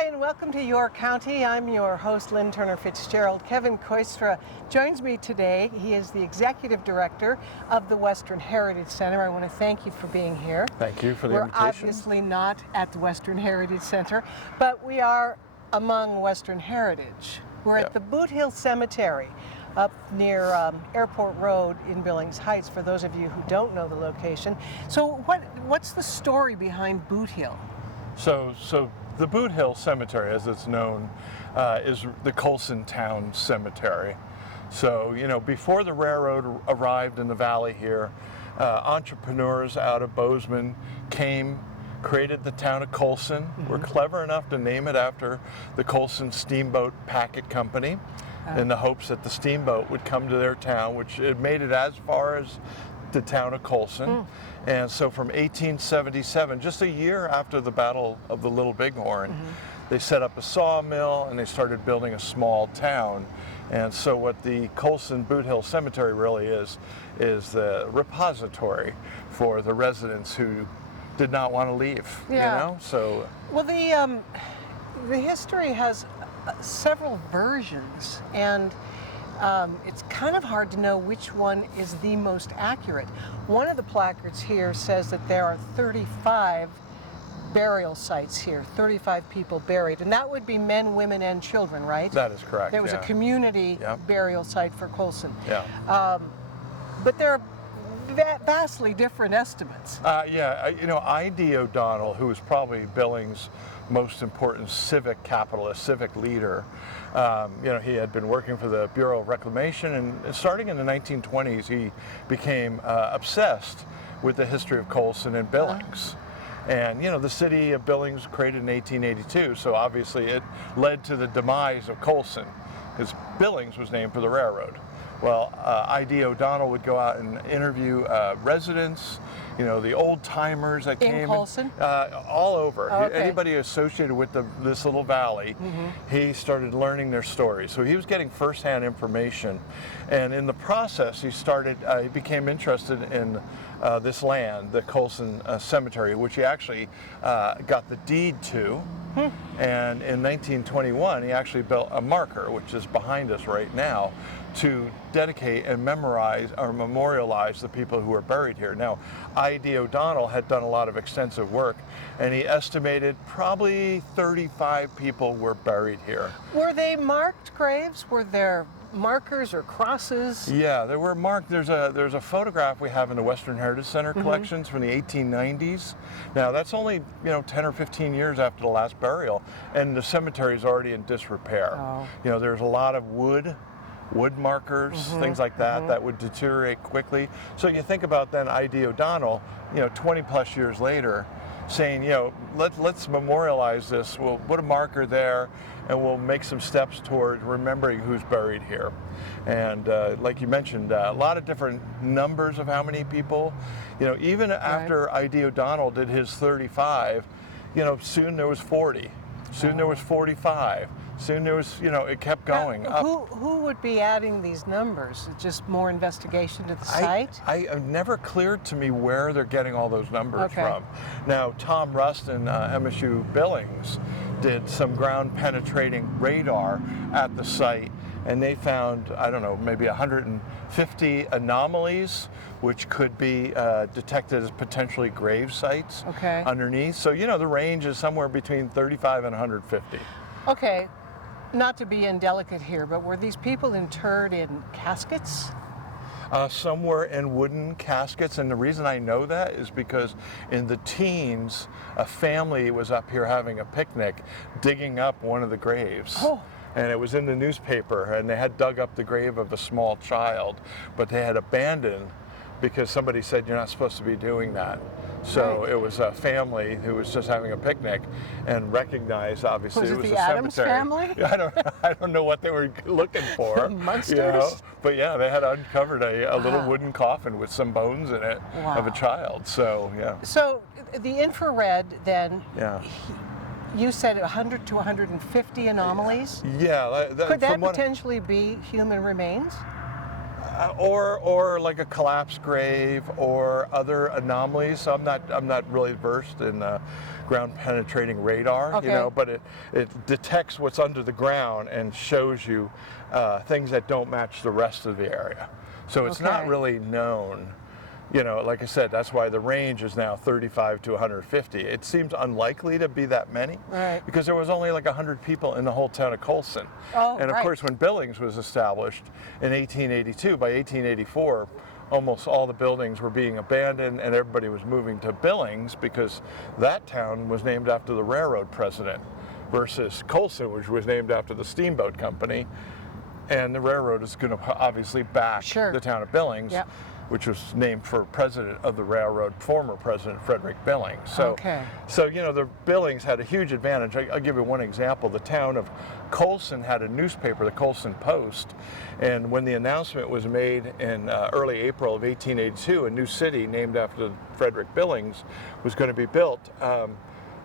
Hi, and welcome to Your County. I'm your host, Lynne Fitzgerald. Kevin Kooistra joins me today. He is the Executive Director of the Western Heritage Center. I want to thank you for being here. Thank you for the We're invitation. obviously not at the Western Heritage Center, but we are among Western Heritage. We're at the Boothill Cemetery up near Airport Road in Billings Heights, for those of you who don't know the location. So what's the story behind Boothill? So the Boothill Cemetery, as it's known, is the Coulson Town Cemetery. So, you know, before the railroad arrived in the valley here, entrepreneurs out of Bozeman created the town of Coulson. Were clever enough to name it after the Coulson Steamboat Packet Company, in the hopes that the steamboat would come to their town, which it made it as far as the town of Coulson. And so from 1877, just a year after the Battle of the Little Bighorn, they set up a sawmill and they started building a small town. And so what the Coulson Boothill Cemetery really is the repository for the residents who did not want to leave, you know? So, well, the history has several versions, and it's kind of hard to know which one is the most accurate. One of the placards here says that there are 35 burial sites here, 35 people buried, and that would be men, women, and children, right? that is correct. There was a community burial site for Coulson. But there are vastly different estimates. You know, I.D. O'Donnell, who was probably Billings' most important civic capitalist, civic leader, you know, he had been working for the Bureau of Reclamation, and starting in the 1920s, he became obsessed with the history of Coulson and Billings. And, you know, the city of Billings was created in 1882, so obviously it led to the demise of Coulson, because Billings was named for the railroad. Well, I.D. O'Donnell would go out and interview residents, you know, the old timers that came in Coulson? all over. Okay. Anybody associated with this little valley, he started learning their stories. So he was getting firsthand information, and in the process, he became interested in this land, the Coulson Cemetery, which he actually got the deed to. And in 1921, he actually built a marker, which is behind us right now, to dedicate and memorialize the people who were buried here. Now, I.D. O'Donnell had done a lot of extensive work, and he estimated probably 35 people were buried here. Were they marked graves? Were there markers or crosses? Yeah, they were marked. There's a photograph we have in the Western Heritage Center collections from the 1890s. Now, that's only, you know, 10 or 15 years after the last burial, and the cemetery is already in disrepair. You know, there's a lot of wood markers, things like that, that would deteriorate quickly. So you think about then I.D. O'Donnell, you know, 20 plus years later, saying, you know, let's memorialize this. We'll put a marker there, and we'll make some steps toward remembering who's buried here. And like you mentioned, a lot of different numbers of how many people. You know, even after I.D. O'Donnell did his 35, you know, soon there was 40. Soon there was 45. Soon there was, you know, it kept going up. Who would be adding these numbers? Just more investigation to the site? I never cleared to me where they're getting all those numbers from. Now, Tom Rust and MSU Billings did some ground penetrating radar at the site, and they found, I don't know, maybe 150 anomalies, which could be detected as potentially grave sites underneath. So, you know, the range is somewhere between 35 and 150. Okay. Not to be indelicate here, but were these people interred in caskets? Some were in wooden caskets, and the reason I know that is because in the teens, a family was up here having a picnic, digging up one of the graves. And it was in the newspaper, and they had dug up the grave of a small child, but they had abandoned because somebody said you're not supposed to be doing that. So it was a family who was just having a picnic and recognized, obviously, was it was the a Adams cemetery. family? I don't know what they were looking for. Monsters? You know? But yeah, they had uncovered a little wooden coffin with some bones in it of a child. So yeah. So the infrared then. You said 100 to 150 anomalies? Yeah. Could that potentially be human remains? or like a collapsed grave or other anomalies. So I'm not really versed in ground penetrating radar, Okay. you know, but it detects what's under the ground and shows you things that don't match the rest of the area. So it's not Okay. really known. You know, like I said, that's why the range is now 35 to 150. It seems unlikely to be that many, Right. because there was only like 100 people in the whole town of Coulson. Oh, and of right. course, when Billings was established in 1882, by 1884, almost all the buildings were being abandoned and everybody was moving to Billings, because that town was named after the railroad president, versus Coulson, which was named after the steamboat company. And the railroad is going to obviously back Sure. the town of Billings, Yep. which was named for president of the railroad, former president Frederick Billings. Okay. So you know, the Billings had a huge advantage. I'll give you one example. The town of Coulson had a newspaper, the Coulson Post, and when the announcement was made in early April of 1882, a new city named after Frederick Billings was going to be built,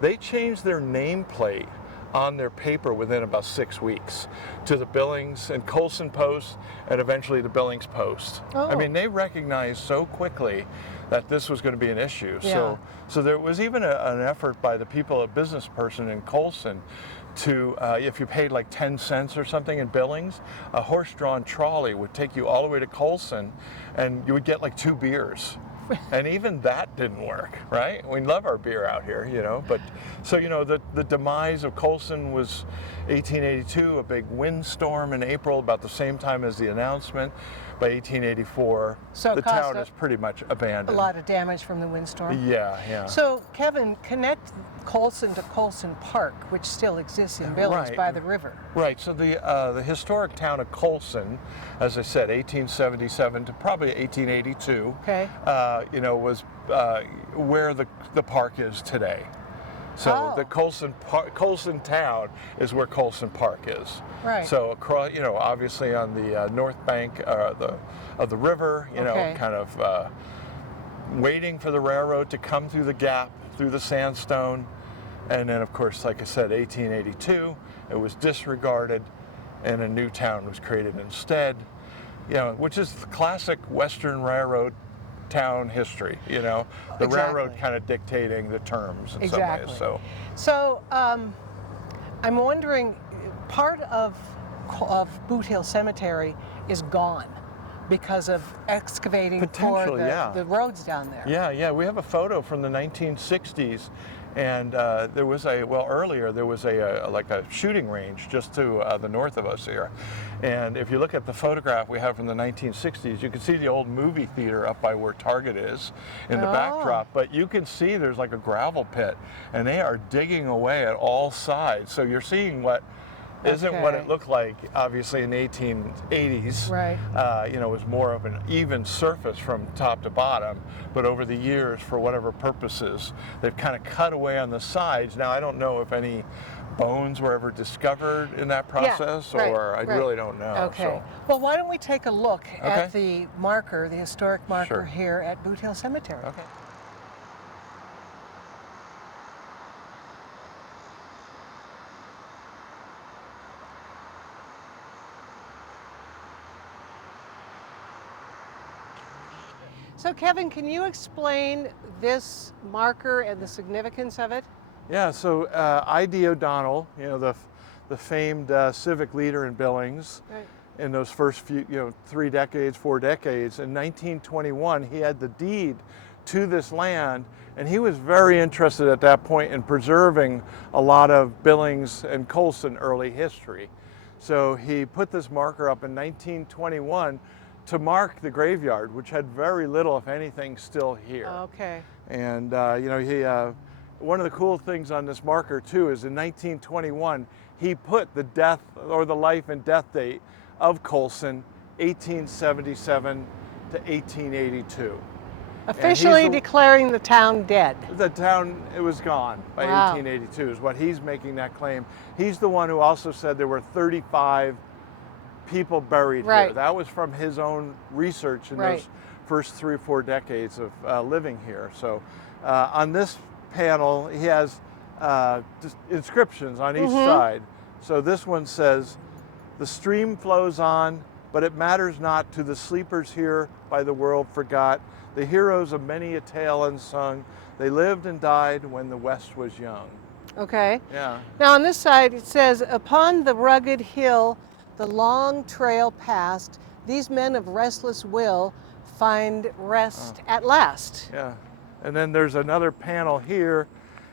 they changed their nameplate on their paper within about 6 weeks to the Billings and Coulson Post, and eventually the Billings Post. Oh. I mean, they recognized so quickly that this was going to be an issue. Yeah. So there was even an effort by the people, a business person in Coulson, to, if you paid like 10 cents or something in Billings, a horse-drawn trolley would take you all the way to Coulson, and you would get like 2 beers. And even that didn't work, right? We love our beer out here, you know. But so, you know, the demise of Coulson was 1882, a big windstorm in April, about the same time as the announcement. By 1884, So it the caused town a- is pretty much A abandoned. lot of damage from the windstorm. Yeah, yeah. So, Kevin, connect Coulson to Coulson Park, which still exists in Billings Right. by the river. Right, so the historic town of Coulson, as I said, 1877 to probably 1882, Okay. you know, was where the park is today. So Oh. the Coulson town is where Coulson Park is. Right. So across, you know, obviously on the north bank of the river, you Okay. know, kind of waiting for the railroad to come through the gap, through the sandstone. And then, of course, like I said, 1882, it was disregarded and a new town was created instead, you know, which is classic Western Railroad town history, you know, the Exactly. railroad kind of dictating the terms in Exactly. some ways. So, I'm wondering, part of Boothill Cemetery is gone because of excavating for Potentially, yeah. the roads down there. Yeah, we have a photo from the 1960s, and there was earlier there was like a shooting range just to the north of us here. And if you look at the photograph we have from the 1960s, you can see the old movie theater up by where Target is in the Oh. backdrop, but you can see there's like a gravel pit, and they are digging away at all sides. So you're seeing what isn't what Okay. it looked like, obviously, in the 1880s. Right. You know, it was more of an even surface from top to bottom, but over the years, for whatever purposes, they've kind of cut away on the sides. Now, I don't know if any bones were ever discovered in that process, right, or I right. really don't know. Okay. So. Well, why don't we take a look at Okay. the marker, the historic marker Sure. here at Boothill Cemetery. Okay. So, Kevin, can you explain this marker and the significance of it? Yeah, so I.D. O'Donnell, you know, the famed civic leader in Billings, Right. in those first few, 4 decades, in 1921, he had the deed to this land, and he was very interested at that point in preserving a lot of Billings and Coulson early history. So he put this marker up in 1921 to mark the graveyard, which had very little, if anything, still here. Okay. And one of the cool things on this marker too is in 1921 he put the death or the life and death date of Coulson, 1877 to 1882. Officially the- declaring the town dead. The town, it was gone by Wow. 1882 is what he's making that claim. He's the one who also said there were 35 people buried Right. here. That was from his own research in Right. those first 3 or 4 decades of living here. So on this panel, he has just inscriptions on each side. So this one says, "The stream flows on, but it matters not to the sleepers here by the world forgot, the heroes of many a tale unsung. They lived and died when the West was young. Okay. Yeah. Now on this side it says, upon the rugged hill, the long trail past, these men of restless will find rest at last. Yeah. And then there's another panel here.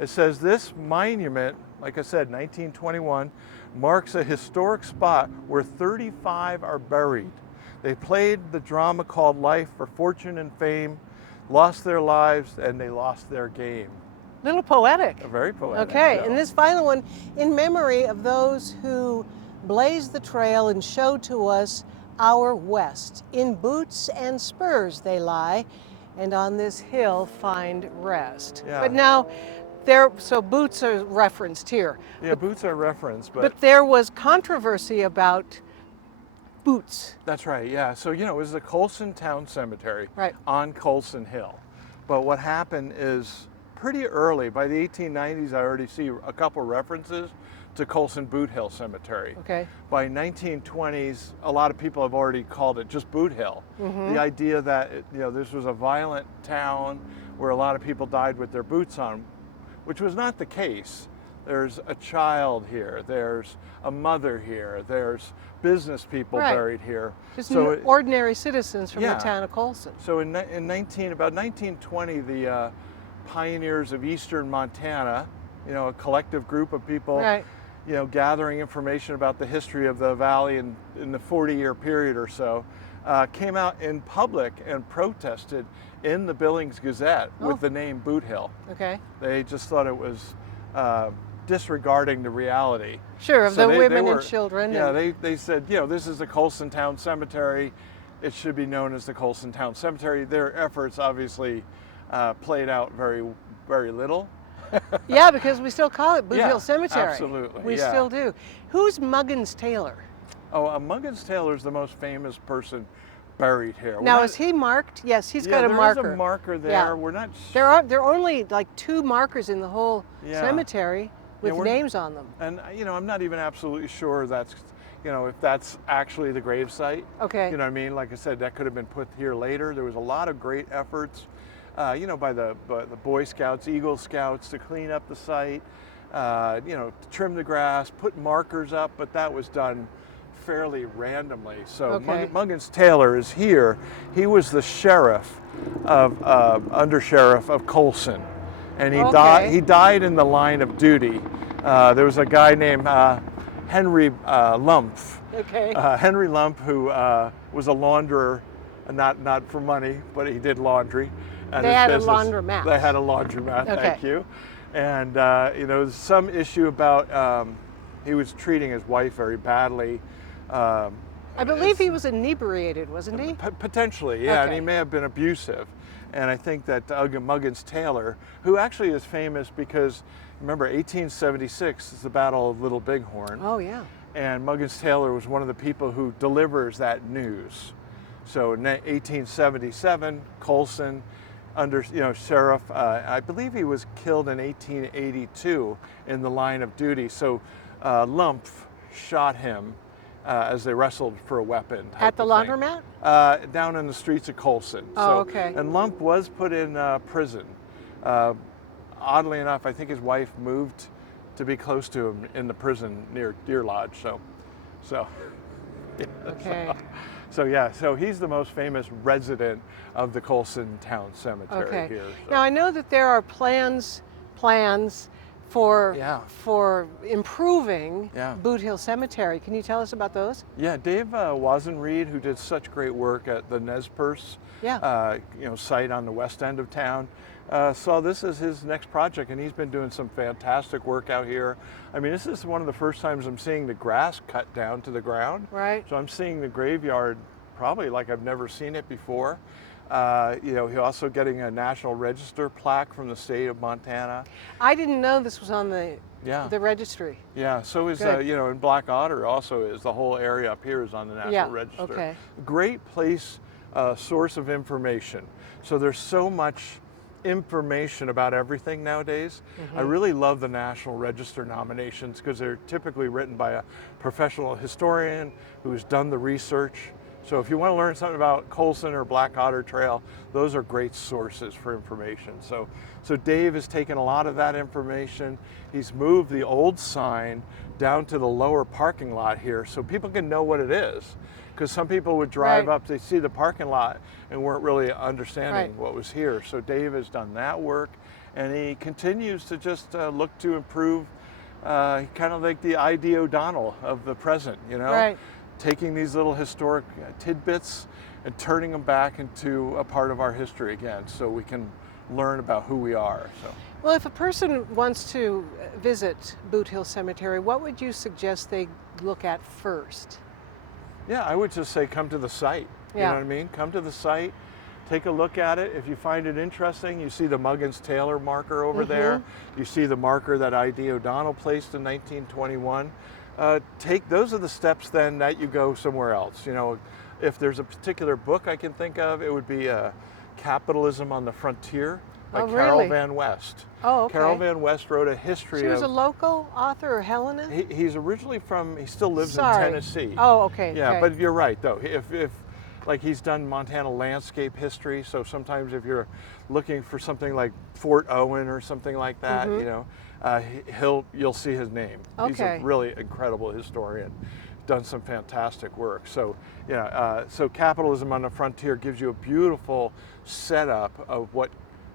It says this monument, like I said, 1921, marks a historic spot where 35 are buried. They played the drama called life for fortune and fame, lost their lives, and they lost their game. Little poetic. Very poetic. Okay, yeah. and this final one, in memory of those who blazed the trail and showed to us our West. In boots and spurs they lie, and on this hill find rest. Yeah. But now, so boots are referenced here. Yeah, boots are referenced, But there was controversy about boots. That's right, yeah. So, it was the Coulson Town Cemetery Right. on Coulson Hill. But what happened is pretty early, by the 1890s, I already see a couple references to Coulson Boothill Cemetery. Okay. By 1920s, a lot of people have already called it just Boothill. The idea that, this was a violent town where a lot of people died with their boots on, which was not the case. There's a child here, there's a mother here, there's business people buried here. Just So ordinary citizens from yeah. the town of Coulson. So about 1920, the pioneers of eastern Montana, a collective group of people, Right. Gathering information about the history of the valley in the 40-year period or so, came out in public and protested in the Billings Gazette with the name Boothill. Okay. They just thought it was disregarding the reality. Sure, of So the they women were- and children. Yeah, and, they said, this is the Coulson Town Cemetery. It should be known as the Coulson Town Cemetery. Their efforts obviously played out very, very little. yeah, because we still call it Boothill Yeah, Cemetery. absolutely, We yeah. still do. Who's Muggins Taylor? Oh, Muggins Taylor is the most famous person buried here. We're Now, not- is he marked? Yes, he's yeah, got a there marker. is a marker there. Yeah. We're not. There are only like 2 markers in the whole Yeah. cemetery with we're- names on them. And I'm not even absolutely sure that's, if that's actually the grave site. Okay. You know what I mean? Like I said, that could have been put here later. There was a lot of great efforts, by the Boy Scouts, Eagle Scouts to clean up the site, to trim the grass, put markers up, but that was done fairly randomly. So Okay. Muggins Taylor is here. He was the sheriff under sheriff of Coulson, and he died in the line of duty. There was a guy named Henry Lumpf. Okay. Henry Lump, who was a launderer, not for money, but he did laundry. at They his had a business. laundromat. They had a laundromat. Okay. Thank you. And some issue about he was treating his wife very badly. I believe he was inebriated, wasn't he? Potentially, yeah, and Okay. he may have been abusive. And I think that Muggins Taylor, who actually is famous because, remember, 1876 is the Battle of Little Bighorn. Oh, yeah. And Muggins Taylor was one of the people who delivers that news. So in 1877, Coulson, under sheriff, I believe he was killed in 1882 in the line of duty. So Lumpf shot him as they wrestled for a weapon. At the type of laundromat? down in the streets of Coulson. Oh, okay. And Lump was put in prison. Oddly enough, I think his wife moved to be close to him in the prison near Deer Lodge. So yeah, Okay. so he's the most famous resident of the Coulson Town Cemetery Okay. here. So. Now I know that there are plans for Yeah. for improving Yeah. Boothill Cemetery. Can you tell us about those? Yeah, Dave Wazenreed, who did such great work at the Nez Perce site on the west end of town, saw this as his next project, and he's been doing some fantastic work out here. I mean, this is one of the first times I'm seeing the grass cut down to the ground. Right. So I'm seeing the graveyard probably like I've never seen it before. He's also getting a National Register plaque from the state of Montana. I didn't know this was on the Yeah. registry. Yeah, so is, Good. in Black Otter also is, the whole area up here is on the National Yeah, Register. okay. Great place, source of information. So there's so much information about everything nowadays. Mm-hmm. I really love the National Register nominations because they're typically written by a professional historian who's done the research. So if you want to learn something about Coulson or Black Otter Trail, those are great sources for information. So Dave has taken a lot of that information. He's moved the old sign down to the lower parking lot here so people can know what it is. Because some people would drive up, they see the parking lot and weren't really understanding what was here. So Dave has done that work, and he continues to just look to improve, kind of like the I.D. O'Donnell of the present, you know? Taking these little historic tidbits and turning them back into a part of our history again so we can learn about who we are. So. Well, if a person wants to visit Boothill Cemetery, what would you suggest they look at first? Yeah, I would just say come to the site. You know what I mean? Come to the site, take a look at it. If you find it interesting, you see the Muggins-Taylor marker over there. You see the marker that I.D. O'Donnell placed in 1921. Those are the steps then that you go somewhere else. You know, if there's a particular book I can think of, it would be Capitalism on the Frontier by Carol Van West. Oh, okay. Carol Van West wrote a history of... She was a local author or Hellenist? He's originally from, he still lives in Tennessee. Oh, okay. Yeah, but you're right though. If like he's done Montana landscape history, so sometimes if you're looking for something like Fort Owen or something like that, you know, you'll see his name. Okay. He's a really incredible historian, done some fantastic work. So yeah, so Capitalism on the Frontier gives you a beautiful setup of what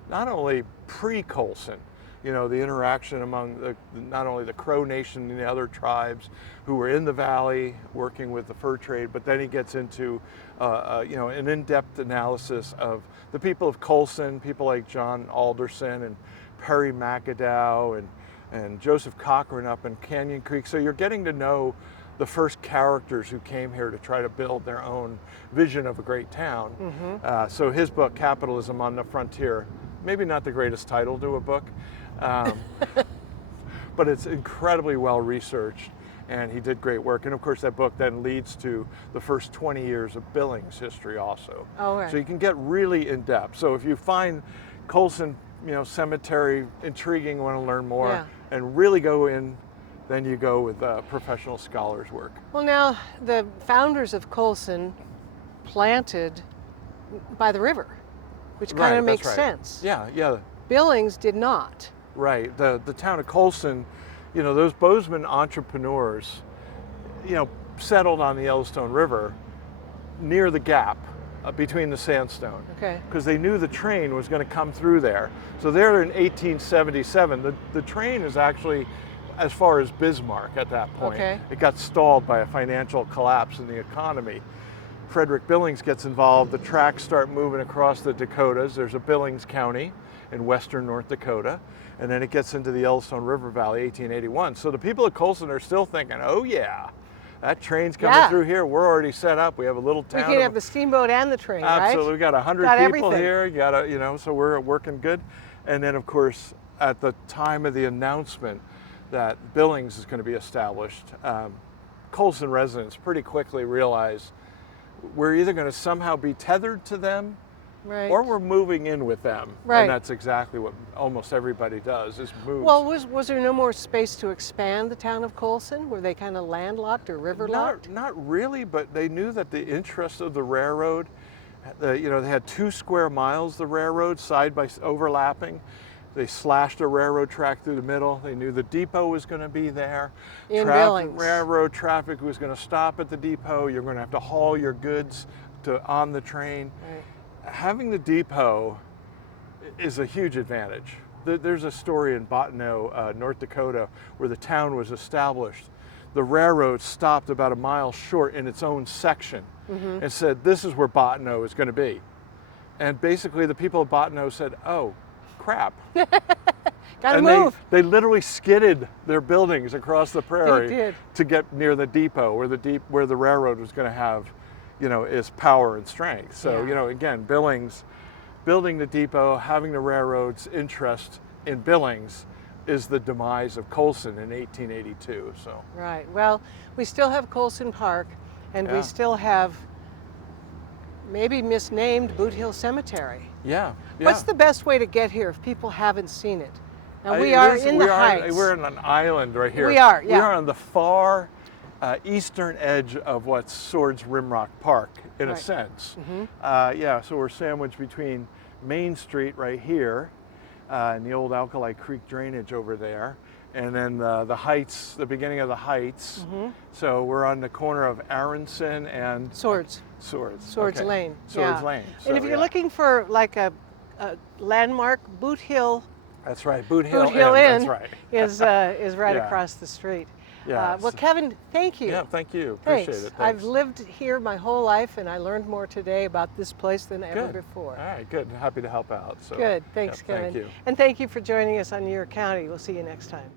not only pre-Coulson, you know, the interaction among not only the Crow Nation and the other tribes who were in the valley working with the fur trade, but then he gets into, you know, an in-depth analysis of the people of Coulson, people like John Alderson and Perry McAdow and Joseph Cochran up in Canyon Creek. So you're getting to know the first characters who came here to try to build their own vision of a great town. So his book, Capitalism on the Frontier, maybe not the greatest title to a book, but it's incredibly well researched, and he did great work. And of course that book then leads to the first 20 years of Billings history also. So you can get really in depth. So if you find Coulson, you know, Cemetery intriguing, want to learn more and really go in, then you go with professional scholars' work. Well, now the founders of Coulson planted by the river, which kind of makes sense. Yeah. Billings did not. Right. The town of Coulson, you know, those Bozeman entrepreneurs, you know, settled on the Yellowstone River near the gap between the sandstone. Because they knew the train was going to come through there. So there in 1877, the train is actually as far as Bismarck at that point. It got stalled by a financial collapse in the economy. Frederick Billings gets involved. The tracks start moving across the Dakotas. There's a Billings County in western North Dakota, and then it gets into the Yellowstone River Valley, 1881. So the people of Coulson are still thinking, oh yeah, that train's coming through here. We're already set up. We have a little town. We can have the steamboat and the train, Absolutely. right? We got 100 people here. You got you know, so we're working good. And then of course, at the time of the announcement that Billings is going to be established, Coulson residents pretty quickly realize we're either going to somehow be tethered to them or we're moving in with them. And that's exactly what almost everybody does, is move. Well, was there no more space to expand the town of Coulson? Were they kind of landlocked or riverlocked? Not really, but they knew that the interest of the railroad, you know, they had 2 square miles, the railroad, side by overlapping. They slashed a railroad track through the middle. They knew the depot was going to be there. In Billings. Railroad traffic was going to stop at the depot. You're going to have to haul your goods on the train. Having the depot is a huge advantage. There's a story in Bottineau, North Dakota, where the town was established. The railroad stopped about a mile short in its own section and said, this is where Bottineau is going to be. And basically the people of Bottineau said, oh, crap. Gotta move. They literally skidded their buildings across the prairie to get near the depot where the railroad was going to have, you know, its power and strength. So, you know, again, Billings, building the depot, having the railroad's interest in Billings is the demise of Coulson in 1882. So. Right. Well, we still have Coulson Park, and we still have maybe misnamed Boothill Cemetery. What's the best way to get here if people haven't seen it? Now we are in the Heights. We're on an island right here. We are, We are on the far eastern edge of what's Swords Rimrock Park, in a Right. sense. Mm-hmm. Yeah, so we're sandwiched between Main Street right here, and the old Alkali Creek drainage over there, and then the Heights, the beginning of the Heights. Mm-hmm. So we're on the corner of Aronson and Swords Swords okay. Lane. Swords Yeah. Lane. And if So, you're yeah. looking for like a landmark, Boothill That's right, Boothill Inn That's right. is right Yeah. across the street. Yeah. Well, Kevin, thank you. Yeah, thank you. Thanks. Appreciate it. I've Thanks. lived here my whole life, and I learned more today about this place than ever Good. before. All right, good. Happy to help out. So, Good. Thanks, yeah, Kevin. Thank you. And thank you for joining us on Your County. We'll see you next time.